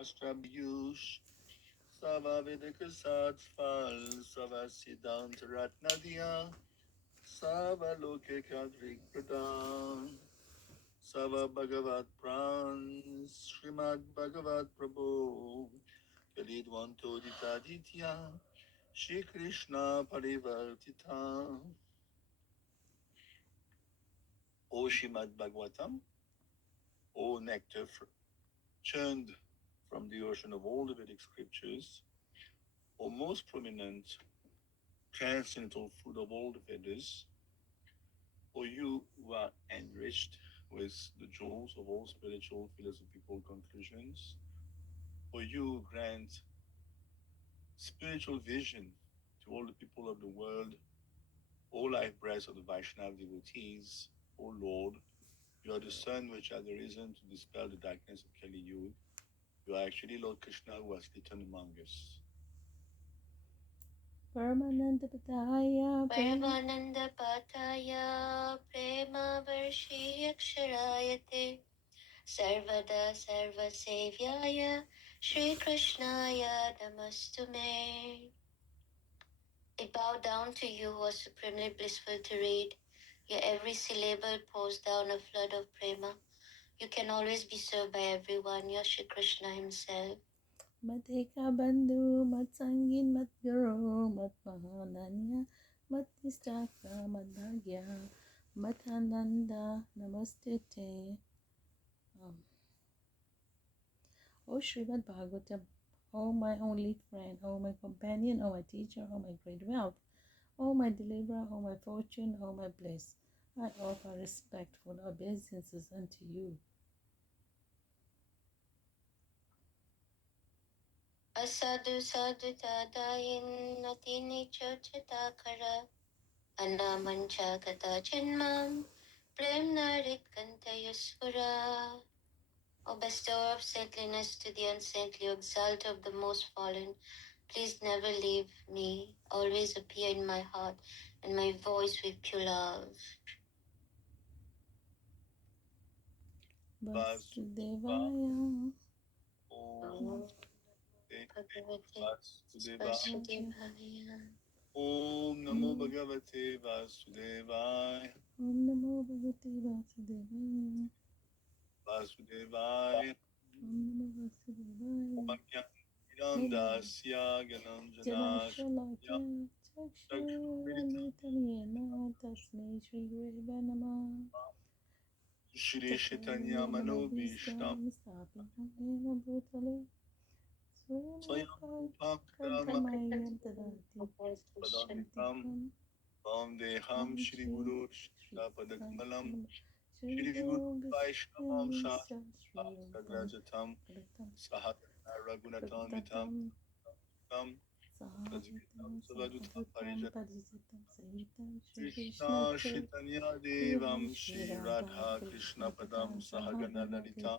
Ashtrabhyush Savavidika Fal Savasiddhant Ratnadiya Savaloke Kadrik Pradhan Sava Bhagavat Pran Srimad Bhagavat Prabhu Kalidwanto Ditaditya Shri Krishna Parivartita O Srimad Bhagavatam, O nectar churned from the ocean of all the Vedic scriptures, O most prominent transcendental food of all the Vedas, O you who are enriched with the jewels of all spiritual philosophical conclusions, O you who grant spiritual vision to all the people of the world, O life breath of the Vaishnava devotees, O Lord, you are the sun which are the reason to dispel the darkness of Kali Yuga. You are actually Lord Krishna who has written among us. Paramananda Pataya Prema Varshi Aksharayate Sarvada Sarva Sevyaya Shri Krishnaya Namastume. I bow down to you who are supremely blissful to read. Your every syllable pours down a flood of prema. You can always be served by everyone. You're Shri Krishna himself. Madheka Bandhu, Matsangin, Matguru, Matmahananya, Matistaka, Madhagya, Mathananda, Namastete. O Srimad Bhagavatam, O my only friend, O my companion, O my teacher, O my great wealth, O my deliverer, O my fortune, O my bliss, I offer respectful obeisances unto you. Asadu sadhu tadayin natini chochatakara anamancha kata chinmam prem narit kantayasvara. O bestower of saintliness to the unsaintly, O exalter of the most fallen, please never leave me. Always appear in my heart and my voice with pure love. Vasudevaya. Om Namo Bhagavate Vasudevaya. Om Namo Bhagavate Vasudevaya. Vasudevaya. Om Namo Vasudevaya. Om Dasya Gananjana Jalashalakya Chakshuramitaniyena Tasmai Shri Gurave Namah. Shri Chaitanya Manobhishtam Stapinam Yena Bhutale Swayam Kantamayam Tadati Padamikam Vandeham Shri Guru Padakamalam Shri Shri Guru Guru Vaishnavam Vishnu Sagrajatam Sahagana Raghunatam Vitam Tam Tadvitam Savadutam Parijat Krishna Chaitanya Devam Shri Radha Krishna Padam Sahagana Lalita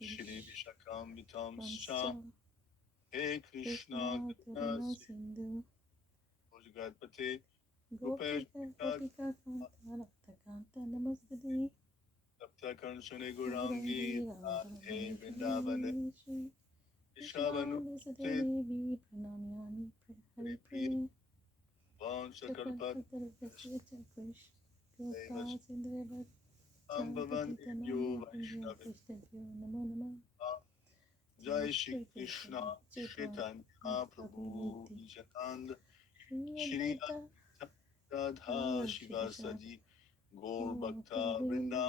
Shri Vishakam Vitam Scha He Krishna Krishna Sindhu Bhujgatpate Gopika Rupesh Gopika Kanta Kanta Namaste Sapta Kanshane Gurangi Radhe Vrindavane Ishavanu Te Devi Pranamyani Hari Priya Priya Vanchakalpat Gopa Sindhava Ambavan Chankatita Yo Nama Indriya Vaishnavi Krishna Namo Nama Jai Shri Krishna Krishna Chaitanya Chaitanya Prabhu Prabhupada Nityananda Shri Shri Advaita Radha Shiva Shivasa Sadi Gaur Gaur Bhakta Vrinda Vrinda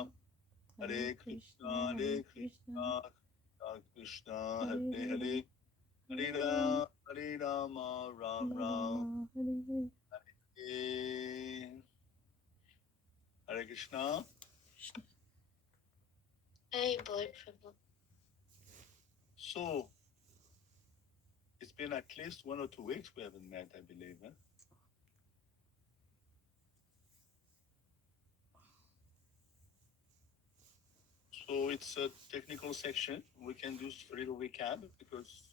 Hare Krishna Hare Hare Krishna Krishna Krishna Krishna Hare Hare Hare Hare Hare Hare Rama Ram Rama Ram Rama Hare Hare Hare Hare Krishna. Very bold, Prabhu. So it's been at least 1 or 2 weeks we haven't met, I believe. Huh? So it's a technical section. We can do a little recap because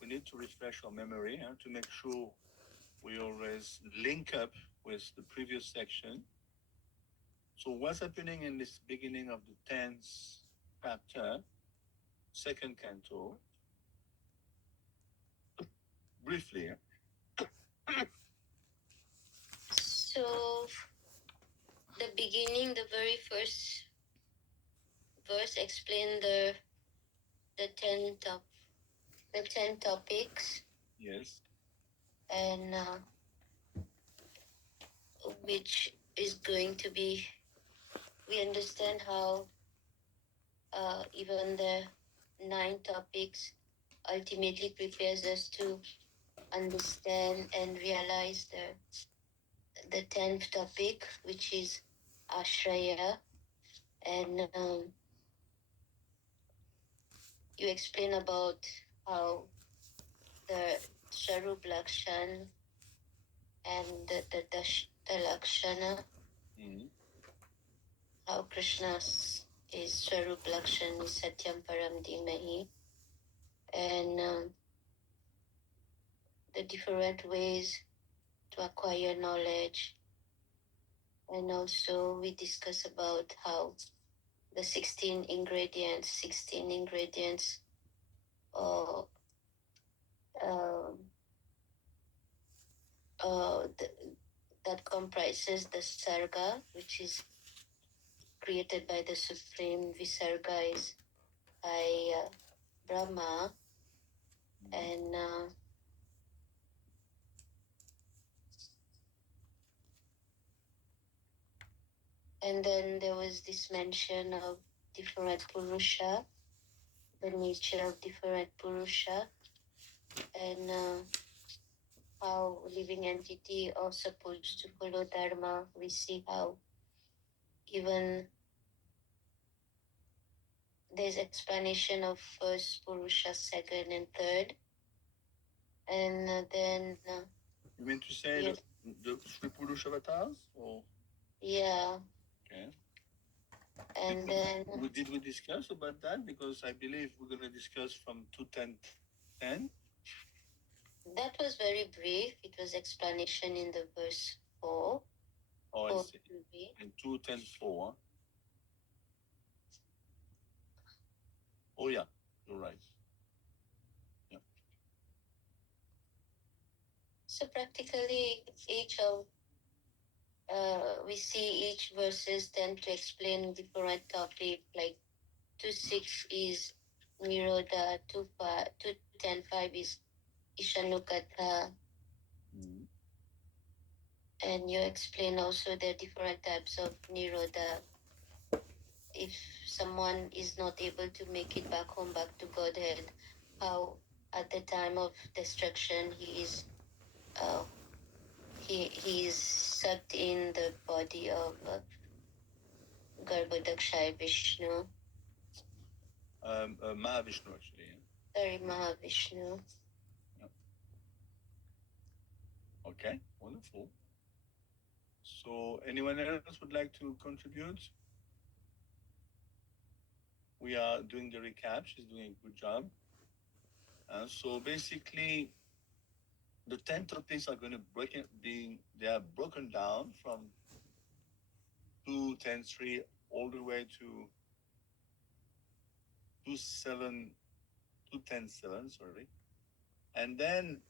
we need to refresh our memory to make sure we always link up with the previous section. So what's happening in this beginning of the 10th chapter, second canto? briefly. So the beginning, the very first verse explain the 10 topics, Yes. and which is going to be, we understand how even the 9 topics ultimately prepares us to understand and realize the 10th topic, which is Ashraya. And you explain about how the Sharup Lakshan and the Lakshana, Mhm. how Krishna is Swarup Lakshan is Satyam Param Dhimahi, and the different ways to acquire knowledge. And also we discuss about how the 16 ingredients or um, the, that comprises the Sarga, which is created by the Supreme. Visarga is by Brahma, and then there was this mention of different Purusha, the nature of different Purusha, and how living entity are supposed to follow Dharma. We see how even there's explanation of first Purusha, second and third, and then You mean to say yes, the Sri Purusha avatars? Or yeah, okay. and then Did we discuss about that? Because I believe we're going to discuss from 2:10:10. that was very brief. It was explanation in the verse 4. Oh, I 4 see. to be. And 2:10:4. Oh, yeah, you're right. Yeah. So practically each of we see each verses tend to explain different topic. Like 2:6 is Nirodha, 2:10:5 is Ishanukatha, Mhm. and you explain also the different types of Nirodha. If someone is not able to make it back home, back to Godhead, how at the time of destruction uh, he is sucked in the body of Garbhodakshaya Vishnu, Mahavishnu, actually. sorry, Mahavishnu. Yeah. Okay, wonderful. So, anyone else would like to contribute? We are doing the recap. She's doing a good job. So basically, the 10 topics are going to they are broken down from 2:10:3 all the way to 2:10:7, sorry. And then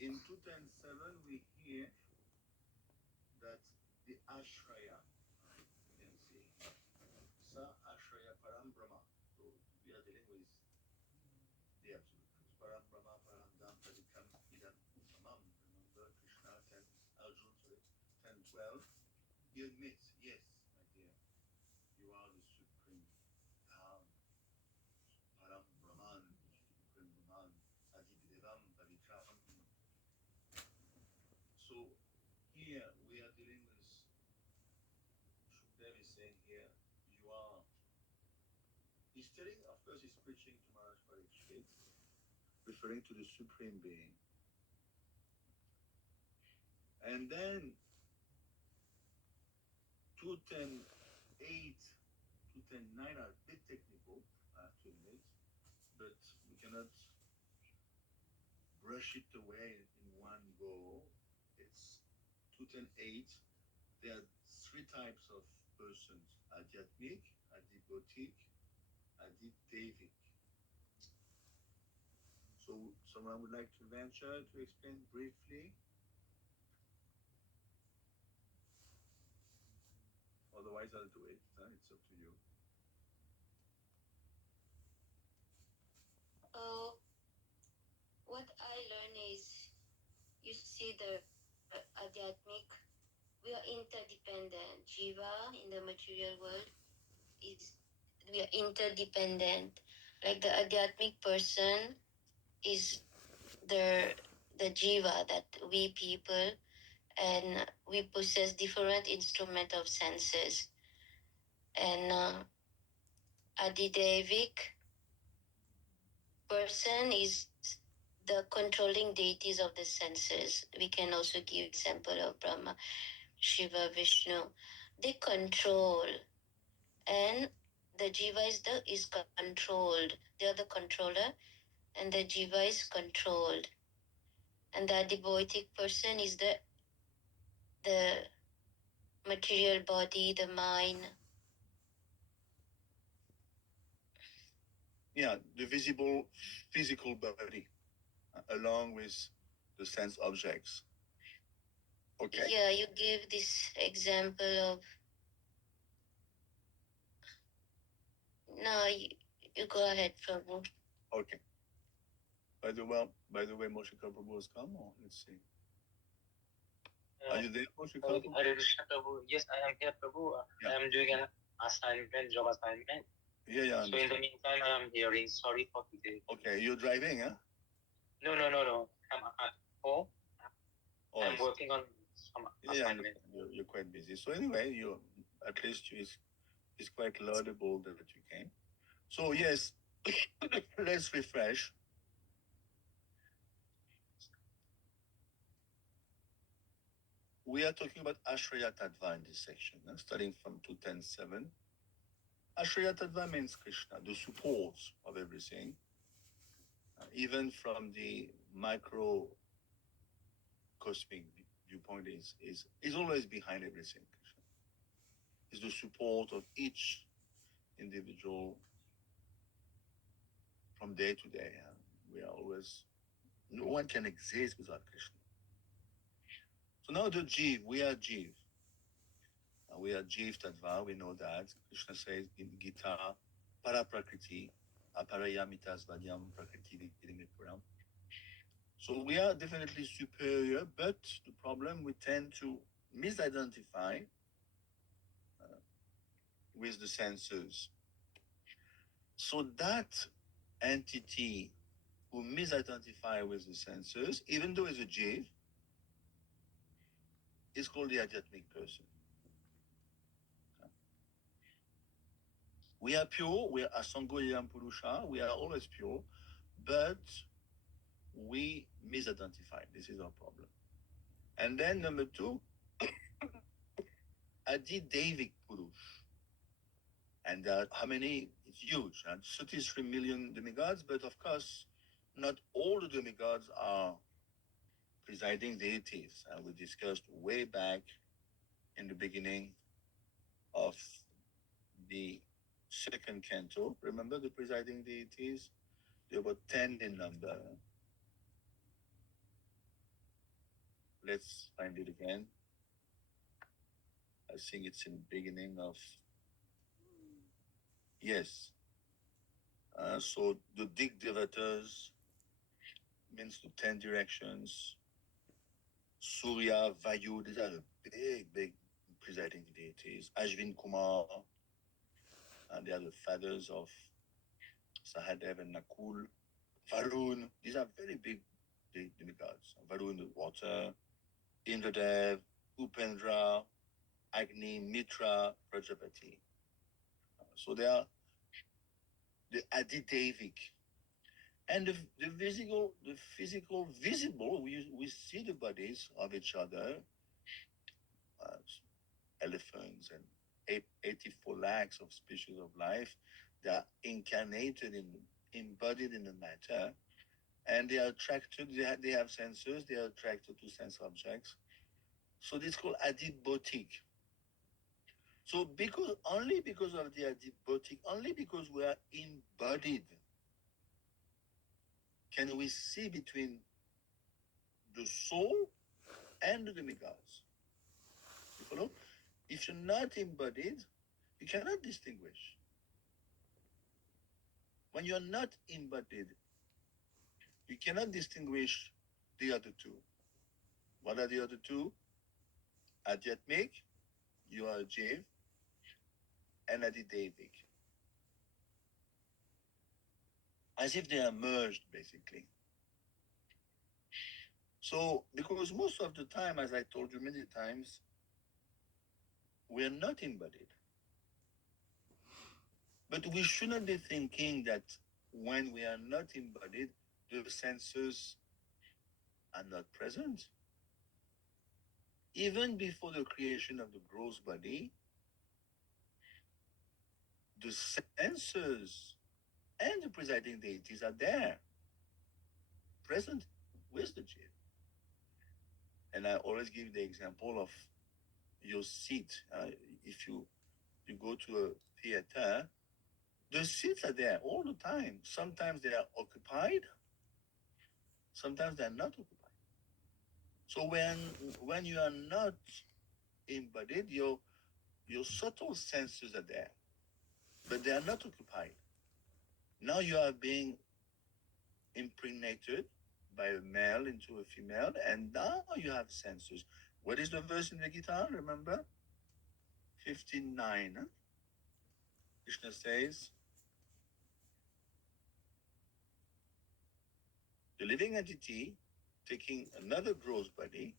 in 2:10:7, we hear that the Ashraya, you can see, Sa Ashraya Param Brahma. So we are dealing with the absolute truth. Param Brahma, Param Dham, Padikam, Idam, Samam. Remember Krishna 10, Arjuna, sorry, 10:12. He admits, yes, my dear, you are the supreme Dham, Param Brahman, supreme Brahman, Adidevam, Pavitram. So here we are dealing with Shukdev is saying here, you are. He's telling, of course, he's preaching to Maharaj Parikshit, referring to the Supreme Being. And then 2:10:8, 2:10:9 are a bit technical, I have to admit, but we cannot brush it away in one go. It's 2:10:8. There are 3 types of persons: Adhyatmic, Adhibotic, Adhidevic. So Someone would like to venture to explain briefly? Otherwise, I'll do it. It's up to you. What I learn is, you see, the Adhyatmic, we are interdependent. Jiva in the material world is, we are interdependent. Like the Adhyatmic person is the Jiva, that we people, and we possess different instrument of senses. And Adidevic person is the controlling deities of the senses. We can also give example of Brahma, Shiva, Vishnu. They control, and the jiva is controlled. They are the controller, and the jiva is controlled. And the adiboitic person is the material body, the mind. Yeah, the visible physical body, along with the sense objects. Okay. Yeah, you give this example of. No, you go ahead, Prabhu. Okay. By the way, Moshe Prabhu has come, or let's see. Are you there, Moshe Prabhu? Hare Krishna Prabhu. Yes, I am here, Prabhu. Yeah. I am doing an assignment, job assignment. Yeah. So in the meantime, I am hearing. Sorry for today. Okay, you're driving, huh? No. I'm at home. Oh, I'm working on some assignment. You're quite busy. So anyway, at least it's quite laudable that you came. So yes, let's refresh. We are talking about Ashraya Tattva in this section, starting from 210.7. Ashraya Tattva means Krishna, the support of everything, even from the micro cosmic viewpoint is always behind everything. Krishna is the support of each individual from day to day. We are always, no one can exist without Krishna. So now the Jiv, we are Jiv. We are Jiv Tattva, we know that. Krishna says in Gita, Para Prakriti, Aparayamita Svadyam Prakriti Vidimipuram. So we are definitely superior, but the problem, we tend to misidentify with the senses. So that entity who misidentify with the senses, even though it's a Jiv, is called the Adhyatmic person. We are pure, we are Asangoyam Purusha, we are always pure, but we misidentify. This is our problem. And then number two, Adidevic Purush. And how many? It's huge. 33 million demigods, but of course, not all the demigods are presiding deities. We discussed way back in the beginning of the second canto. Remember the presiding deities? There were 10 in number. Let's find it again. I think it's in the beginning of. Yes. So the Digdevatas means the 10 directions. Surya, Vayu, these are the big presiding deities. Ashvin Kumar, and they are the fathers of Sahadev and Nakul. Varun, these are very big demigods. Varun, the water. Indradev, Upendra, Agni, Mitra, Prajapati. So they are the Adidevic. And the physical visible, we see the bodies of each other, elephants and 84 lakhs of species of life. They are incarnated embodied in the matter, and they are attracted, they have senses, they are attracted to sense objects. So this is called adibotic. So only because of the adibotic, only because we are embodied can we see between the soul and the demigods. You follow? If you're not embodied, you cannot distinguish. When you're not embodied, you cannot distinguish the other two. What are the other two? Adhyatmic, you are Jiv, and Adidevic. As if they are merged, basically. So, because most of the time, as I told you many times, we are not embodied. But we shouldn't be thinking that when we are not embodied, the senses are not present. Even before the creation of the gross body, the senses and the presiding deities are there, present with the jiv. And I always give the example of your seat. If you go to a theater, the seats are there all the time. Sometimes they are occupied, sometimes they are not occupied. So when you are not embodied, your subtle senses are there, but they are not occupied. Now you are being impregnated by a male into a female, and now you have senses. What is the verse in the Gita? Remember? 59. Krishna says, the living entity taking another gross body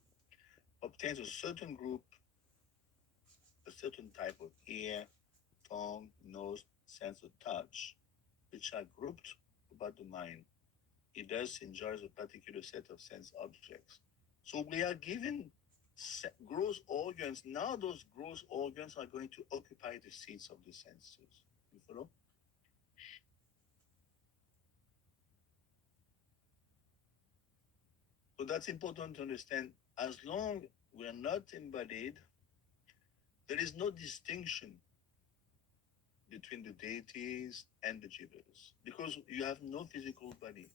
obtains a certain group, a certain type of ear, tongue, nose, sense of touch, which are grouped about the mind. It thus enjoys a particular set of sense objects. So we are given gross organs. Now those gross organs are going to occupy the seats of the senses. You follow? So that's important to understand. As long we are not embodied, there is no distinction between the deities and the jivas because you have no physical body.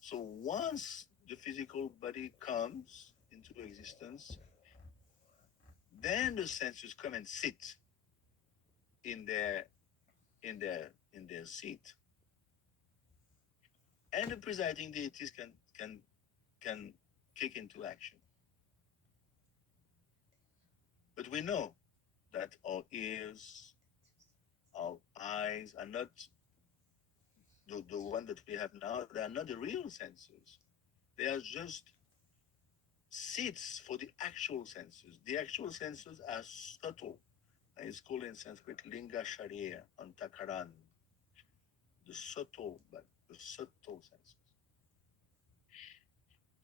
So once the physical body comes into existence, then the senses come and sit in their seat, and the presiding deities can kick into action. But we know that our ears, our eyes are not the one that we have now. They are not the real senses. They are just seats for the actual senses. The actual senses are subtle. It's called in Sanskrit Linga Sharir Antakaran. The subtle, but the subtle senses.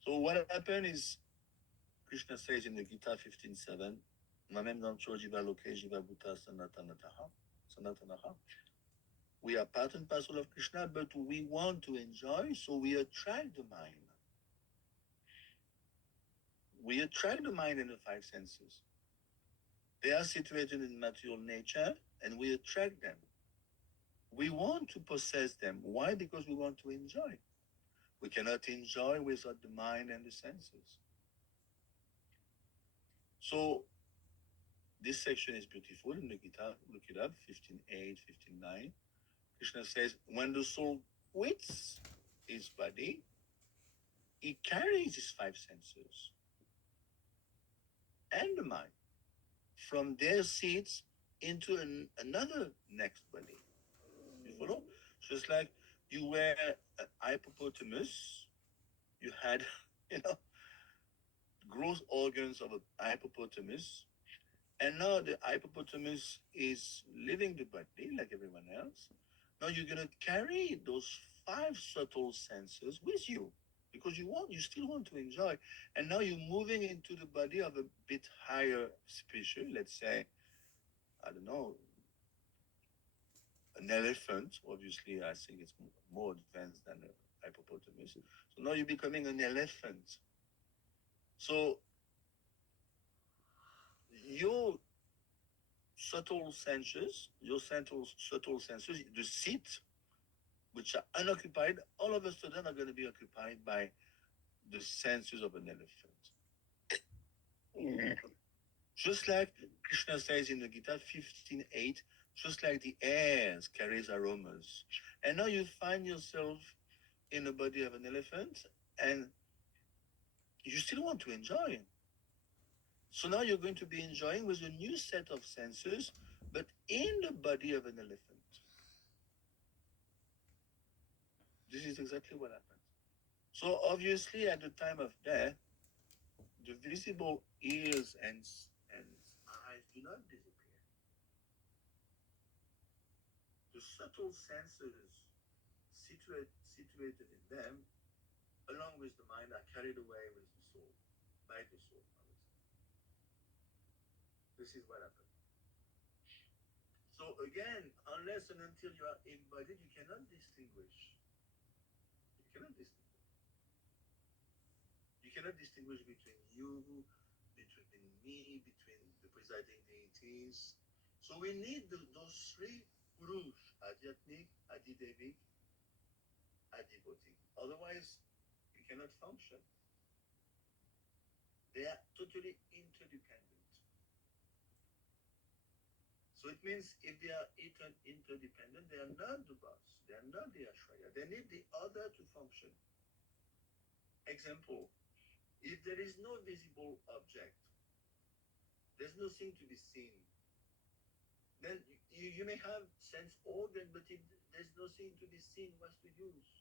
So what happened is, Krishna says in the Gita 15:7, Mamem Namcho Jiva Loke Jiva Bhuta Sanatanaha. We are part and parcel of Krishna, but we want to enjoy, so we attract the mind. We attract the mind and the five senses. They are situated in material nature, and we attract them. We want to possess them. Why? Because we want to enjoy. We cannot enjoy without the mind and the senses. So this section is beautiful in the Gita. Look it up, 15:8, 15:9. Krishna says, when the soul quits his body, he carries his five senses and the mind from their seats into another next body. You follow? Just like you were an hippopotamus, you had, gross organs of a hippopotamus, and now the hippopotamus is leaving the body like everyone else. Now you're gonna carry those five subtle senses with you because you still want to enjoy. And now you're moving into the body of a bit higher species, let's say, I don't know, an elephant. Obviously, I think it's more advanced than a hippopotamus. So now you're becoming an elephant. So your subtle senses, the seat which are unoccupied, all of a sudden are going to be occupied by the senses of an elephant. Just like Krishna says in the Gita 15:8, just like the air carries aromas. And now you find yourself in the body of an elephant and you still want to enjoy. So now you're going to be enjoying with a new set of senses, but in the body of an elephant. This is exactly what happens. So obviously at the time of death, the visible ears and eyes do not disappear. The subtle senses situated in them, along with the mind, are carried away with the soul, by the soul, I would say. This is what happens. So again, unless and until you are embodied, you cannot distinguish. You cannot distinguish. You cannot distinguish between you, between me, between the presiding deities. So we need those three purush, Adhyatmic, Adidevic, Adibhotik. Otherwise, you cannot function. They are totally interdependent. So it means if they are interdependent, they are not the boss, they are not the Ashraya. They need the other to function. Example, if there is no visible object, there's nothing to be seen, then you may have sense organ, but if there's nothing to be seen, what's the use?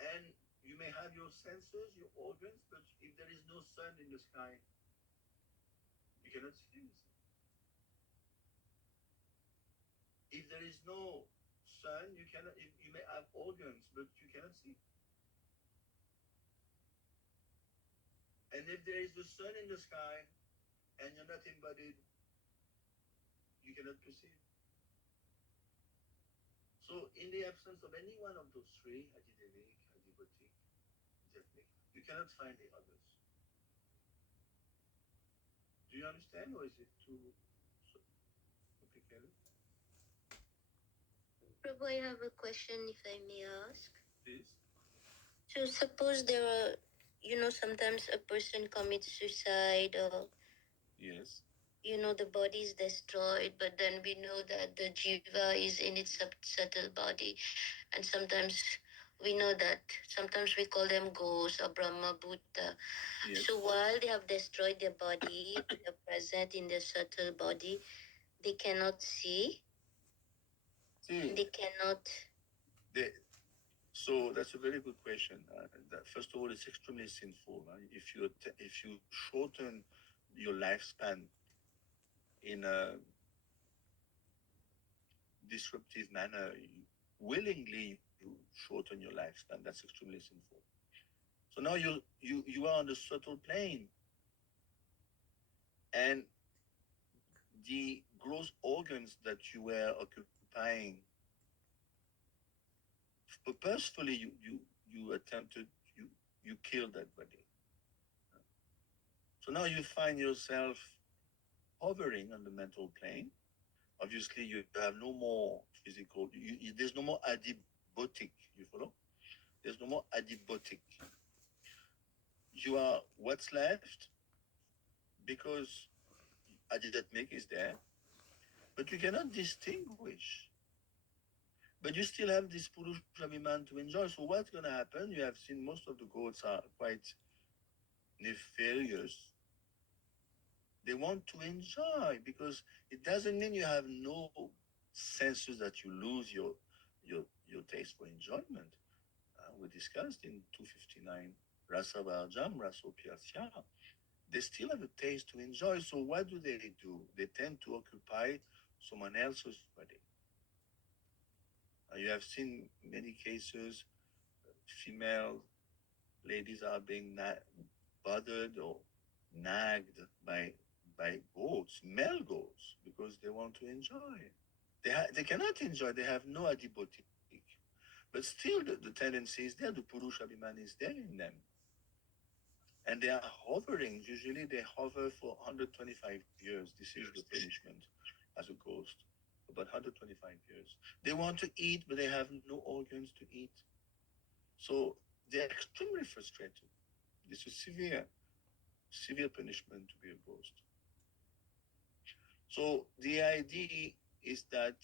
And you may have your senses, your organs, but if there is no sun in the sky, you cannot see anything. If there is no sun, you cannot. You may have organs, but you cannot see. And if there is the sun in the sky, and you're not embodied, you cannot perceive. So, in the absence of any one of those three, Adidevic, Adibhotik, Adhyatmic, you cannot find the others. Do you understand, or is it too complicated? Prabhu, I have a question if I may ask. Please. So suppose there are, sometimes a person commits suicide or, Yes. the body is destroyed, but then we know that the jiva is in its subtle body. And sometimes we know that sometimes we call them ghosts or Brahma Buddha. Yes. So while they have destroyed their body, they are present in their subtle body, they cannot see, they cannot. So that's a very good question. First of all, it's extremely sinful. If you shorten your lifespan in a disruptive manner, willingly you shorten your lifespan. That's extremely sinful. So now you are on the subtle plane, and the gross organs that you were occupying, purposefully you attempted, you killed that body. So now you find yourself hovering on the mental plane. Obviously, you have no more physical. There's no more adibhotic. You follow? There's no more adibhotic. You are what's left because adhyatmic is there, but you cannot distinguish. But you still have this Purushabhiman to enjoy. So what's going to happen? You have seen most of the goats are quite nefarious. They want to enjoy because it doesn't mean you have no senses that you lose your taste for enjoyment. We discussed in 259 Rasa Varjam, Rasopyasya. They still have a taste to enjoy. So what do? They tend to occupy someone else's body. You have seen many cases, female ladies are being bothered or nagged by goats, male goats, because they want to enjoy. They cannot enjoy. They have no adibhotik. But still, the tendency is there. The Purushabhiman is there in them. and they are hovering. Usually they hover for 125 years. This is the punishment as a ghost, about 125 years. They want to eat, but they have no organs to eat. So they're extremely frustrated. This is severe punishment to be a ghost. So the idea is that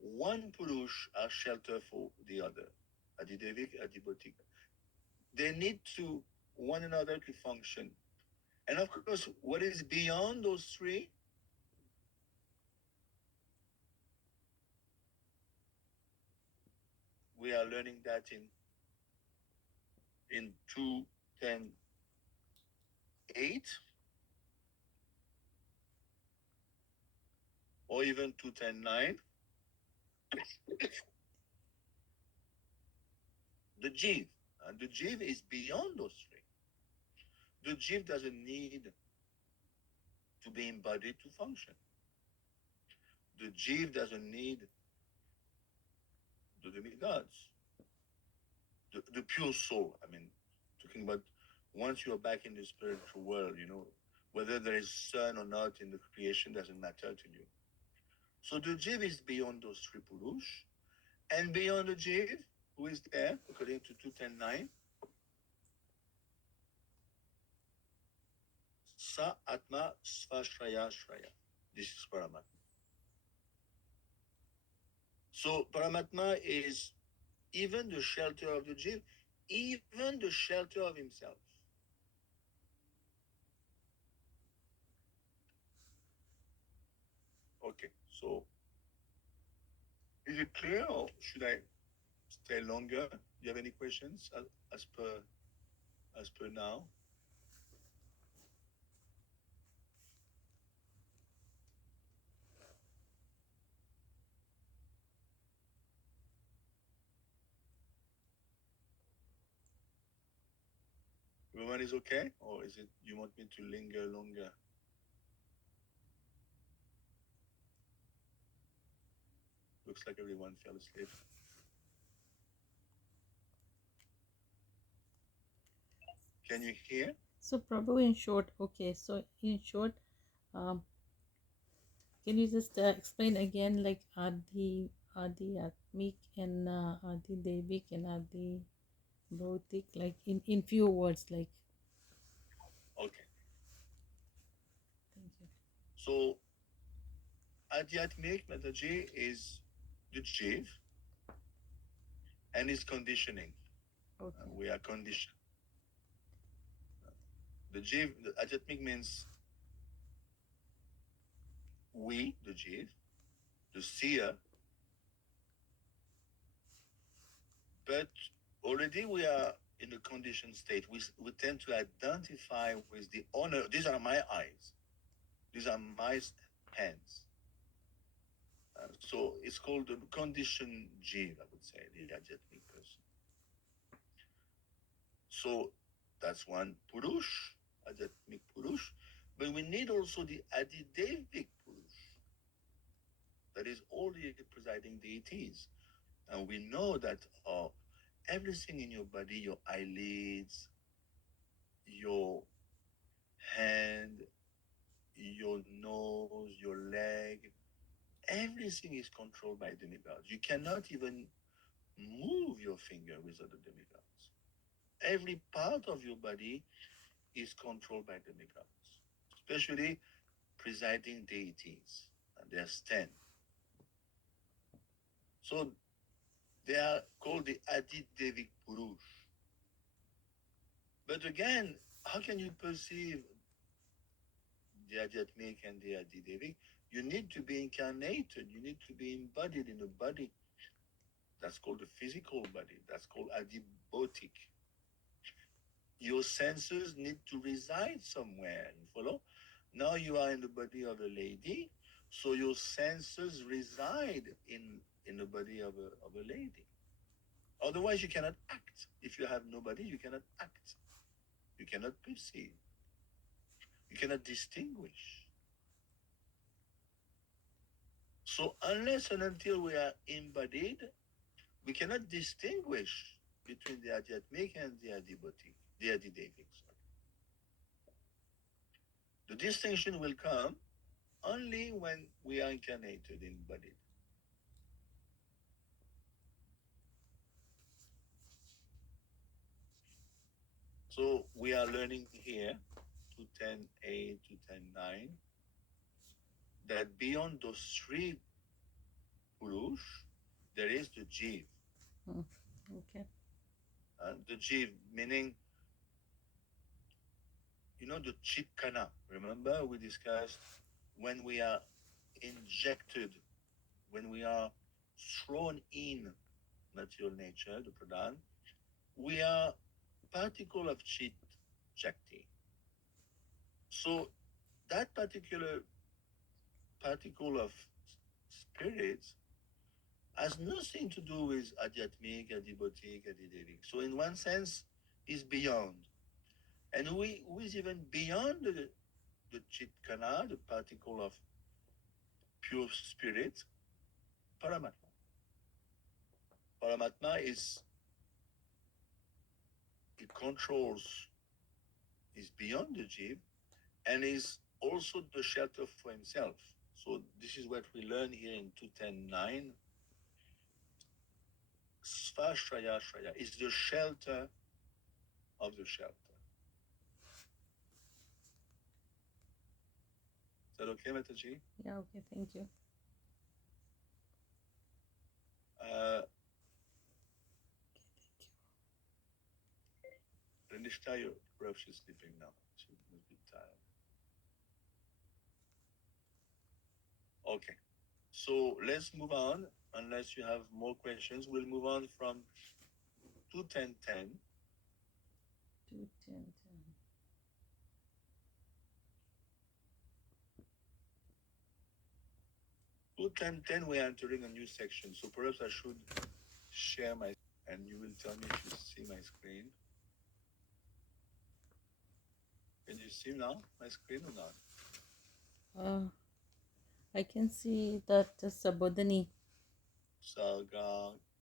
one Purush are shelter for the other, Adidevik, Adibotik. They need to one another to function. And of course, what is beyond those three? We are learning that in 2.10.8 or even 2.10.9. The Jiv. And the Jiv is beyond those three. The Jiv doesn't need to be embodied to function. The Jiv doesn't need the demigods. The pure soul. I mean, talking about once you're back in the spiritual world, whether there is sun or not in the creation doesn't matter to you. So the Jiv is beyond those three Purush. And beyond the Jiv, who is there, according to 2.10.9? Sa Atma Svashraya Shraya. This is Paramatma. So Paramatma is even the shelter of the Jiv, even the shelter of himself. Okay, so is it clear or should I stay longer? Do you have any questions as per now? Everyone is okay, or is it you want me to linger longer? Looks like everyone fell asleep. Can you hear? So Prabhu, in short, can you just explain again, like Adi Atmik and Adi Devik and Adi Bhautik, like in few words, like. Okay. Thank you. So Adhyatmic Mataji is the Jiv and is conditioning. Okay. We are conditioned. The Jiv, the Adhyatmic means we, the Jiv, the seer, but already we are in a conditioned state. We tend to identify with the honor. These are my eyes. These are my hands. So it's called the conditioned Jiv, I would say, the Adhyatmic person. So that's one Purush, Adhyatmic Purush. But we need also the Adidevic Purush. That is all the presiding deities. And we know that everything in your body, your eyelids, your hand, your nose, your leg, everything is controlled by demigods. You cannot even move your finger without the demigods. Every part of your body is controlled by demigods, especially presiding deities. And there's 10. So they are called the Adidevic Purush. But again, how can you perceive the Adhyatmic and the Adidevic? You need to be incarnated. You need to be embodied in a body. That's called the physical body. That's called adibotic. Your senses need to reside somewhere. You follow? Now you are in the body of a lady, so your senses reside in the body of a lady. Otherwise, you cannot act. If you have nobody, you cannot act. You cannot perceive. You cannot distinguish. So unless and until we are embodied, we cannot distinguish between the Adhyatmic and the Adibotic, the Adidevic. The distinction will come only when we are incarnated in body. So we are learning here, 210A, 210.9, that beyond those three purush, there is the jiv. Okay. The jiv meaning, the chit kana. Remember we discussed when we are injected, when we are thrown in material nature, the pradhan, we are particle of chit shakti. So that particular particle of spirit has nothing to do with adhyatmic, adhibotic, adhidevic. So in one sense, is beyond. And who is even beyond the chitkana, the particle of pure spirit? Paramatma. Paramatma it controls, is beyond the jiv, and is also the shelter for himself. So this is what we learn here in 210.9. Svashraya Shraya is the shelter of the shelter. Is that okay, Mataji? Yeah, okay, thank you. Renishta, your ref, she's sleeping now. She must be tired. Okay. So let's move on. Unless you have more questions, we'll move on from 210.10. 210. 210.10, we're entering a new section. So perhaps I should share my, and you will tell me if you see my screen. Can you see now my screen or not? I can see that Sabodhani. Sarga,